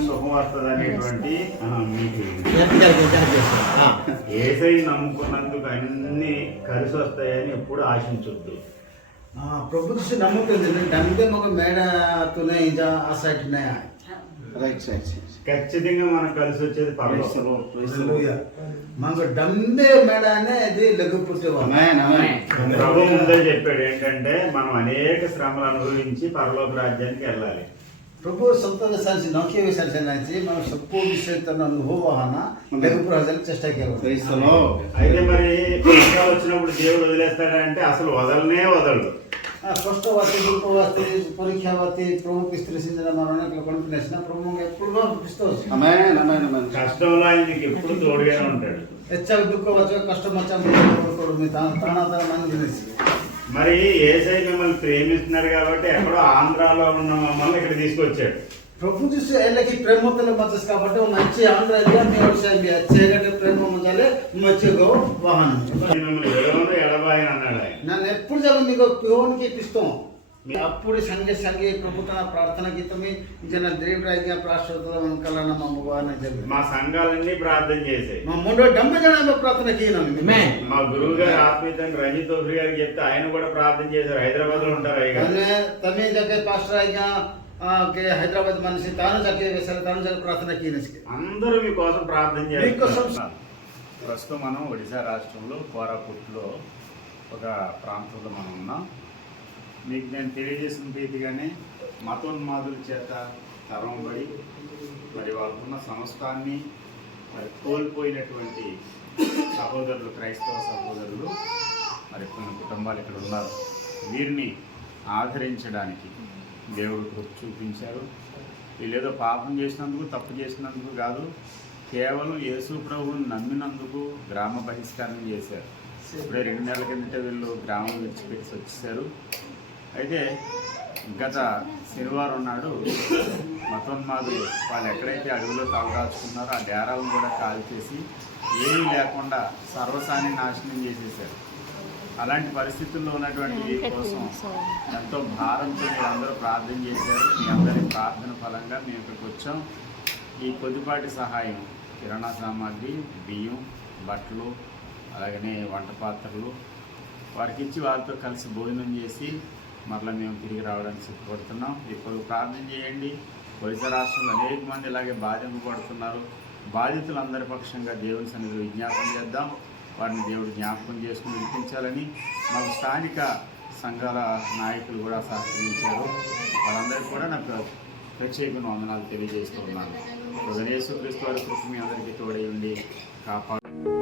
సుఖం ఏసై నమ్ముకున్నందుకు అన్ని కలిసి వస్తాయని ఎప్పుడు ఆశించొద్దు. ప్రభుత్వ నమ్ముతుంది అంటే ఒక మేడతోనే ఇది ఆ సైట్ ఉన్నాయా ఖచ్చితంగా మనకు కలిసి వచ్చేది మనకు డమ్మే మేడ అనేది లఘుపూర్తి ప్రభు ముందే చెప్పాడు ఏంటంటే మనం అనేక శ్రమలు అనుభవించి పరలోక రాజ్యానికి వెళ్ళాలి. ಪ್ರಭು ಸತ್ವದ ಸಾಲಿಸಿ ನೌಕೆಯ ಸಾಲಿಸಿ ನಾವು ಸೊಪ್ಪು ವಿಷಯತನ ಅನುಭವವನ್ನ తెలుగు ప్రజలు చెష్ట అయితే మరి వర్షాలు వచ్చినప్పుడు దేవుడు వదిలేస్తాడా అంటే అసలు వదలనే వదలడు. స్పష్టవతి రూపవతి పరీక్షావతి ప్రభుకి స్త్రీసించిన మరణానికి కొనుక్కునేసిన ప్రభు ఎప్పుడు పిస్తవచ్చు కష్టంలో ఆయనకి ఎప్పుడు తోడుగానే ఉంటాడు. హెచ్చగా దుఃఖం వచ్చాక కష్టం వచ్చాక మీ తాన తాన తాన మంది మరి ఏసై మిమ్మల్ని ప్రేమిస్తున్నారు కాబట్టి ఎక్కడో ఆంధ్రాలో ఉన్న మమ్మల్ని ఇక్కడ తీసుకొచ్చాడు. ప్రభు చూసి వీళ్ళకి ప్రేమతలు మచ్చస్ కాబట్టి మంచి ఆంధ్ర చేయగట్టే ప్రేమ మజాలే మంచిగా వాహనం మిమ్మల్ని ఎడబాయని అన్నాడు ఆయన. నన్ను ఎప్పుడు చెప్పి మీకు పియోన్కి ఇప్పిస్తాం. అప్పుడు సంగే సంగే ప్రభుత్వ ప్రార్థన గీతమి జన దేవుడు ప్రాశ్వత కలన మా ముగాన చెప్పి మా సంఘాలన్నీ ప్రార్థన చేసాయి మా ముందు డెబ్బై జనాభా ప్రార్థన గీనం మా గురువు గారు ఆత్మీయతను రంజిత్ తోఫ్రి గారికి చెప్తే ఆయన కూడా ప్రార్థన చేశారు. హైదరాబాద్లో ఉంటారు అయ్య గారు తనే తమే జగే పాస్టర్ అయ్యా కే హైదరాబాద్ మనిషి తాను జగే వేసారు తాను జగ ప్రార్థన కీనసి అందరూ మీకోసం ప్రార్థన మీకోసం. చేస్తారు ప్రస్తుతం మనం ఒడిశా రాష్ట్రంలో కోరాపుట్లో ఒక ప్రాంతంలో మనం ఉన్నాం. మీకు నేను తెలియజేసిన రీతిగానే మతోన్మాదుల చేత తరంబడి మరి వాళ్ళకున్న సమస్తాన్ని మరి కోల్పోయినటువంటి సహోదరులు క్రైస్తవ సహోదరులు మరి కొన్ని కుటుంబాలు ఇక్కడ ఉన్నారు. వీరిని ఆదరించడానికి దేవుడు కృప చూపించారు. వీళ్ళేదో పాపం చేసినందుకు తప్పు చేసినందుకు కాదు కేవలం యేసు ప్రభువుని నమ్మినందుకు గ్రామ బహిష్కారం చేశారు. ఇప్పుడే రెండు నెలల కిందట వీళ్ళు గ్రామం విడిచిపెట్టి వచ్చేసారు. అయితే గత శనివారం నాడు మతోన్మాదులు వాళ్ళు ఎక్కడైతే అడవిలో తలదాచుకున్నారో ఆ డేరాలను కూడా కాల్చేసి ఏమీ లేకుండా సర్వసాన్ని నాశనం చేసేసారు అలాంటి పరిస్థితుల్లో ఉన్నటువంటి ఈ కోసం ఎంతో భారంతో మీరు అందరూ ప్రార్థన చేశారు. మీ అందరి ప్రార్థన ఫలంగా మేము ఇక్కడికి వచ్చాం. ఈ కొద్దిపాటి సహాయం కిరాణా సామాగ్రి బియ్యం బట్టలు అలాగనే వంట పాత్రలు వారికి ఇచ్చి వారితో కలిసి భోజనం చేసి మరలా మేము తిరిగి రావడానికి సిద్ధపడుతున్నాం. ఇప్పుడు ప్రార్థన చేయండి. ఒడిశా రాష్ట్రంలో అనేక మంది ఇలాగే బాధింపబడుతున్నారు బాధితులందరి పక్షంగా దేవుని సన్నిధిలో విజ్ఞాపన చేద్దాం. వారిని దేవుడు జ్ఞాపకం చేసుకుని వినిపించాలని మాకు స్థానిక సంఘాల నాయకులు కూడా సహకరించారు. వారందరికీ కూడా నాకు ప్రత్యేక వందనాలు తెలియజేస్తున్నాను యేసుక్రీస్తు వారి కృషి మీ అందరికీ తోడై ఉండి కాపాడు.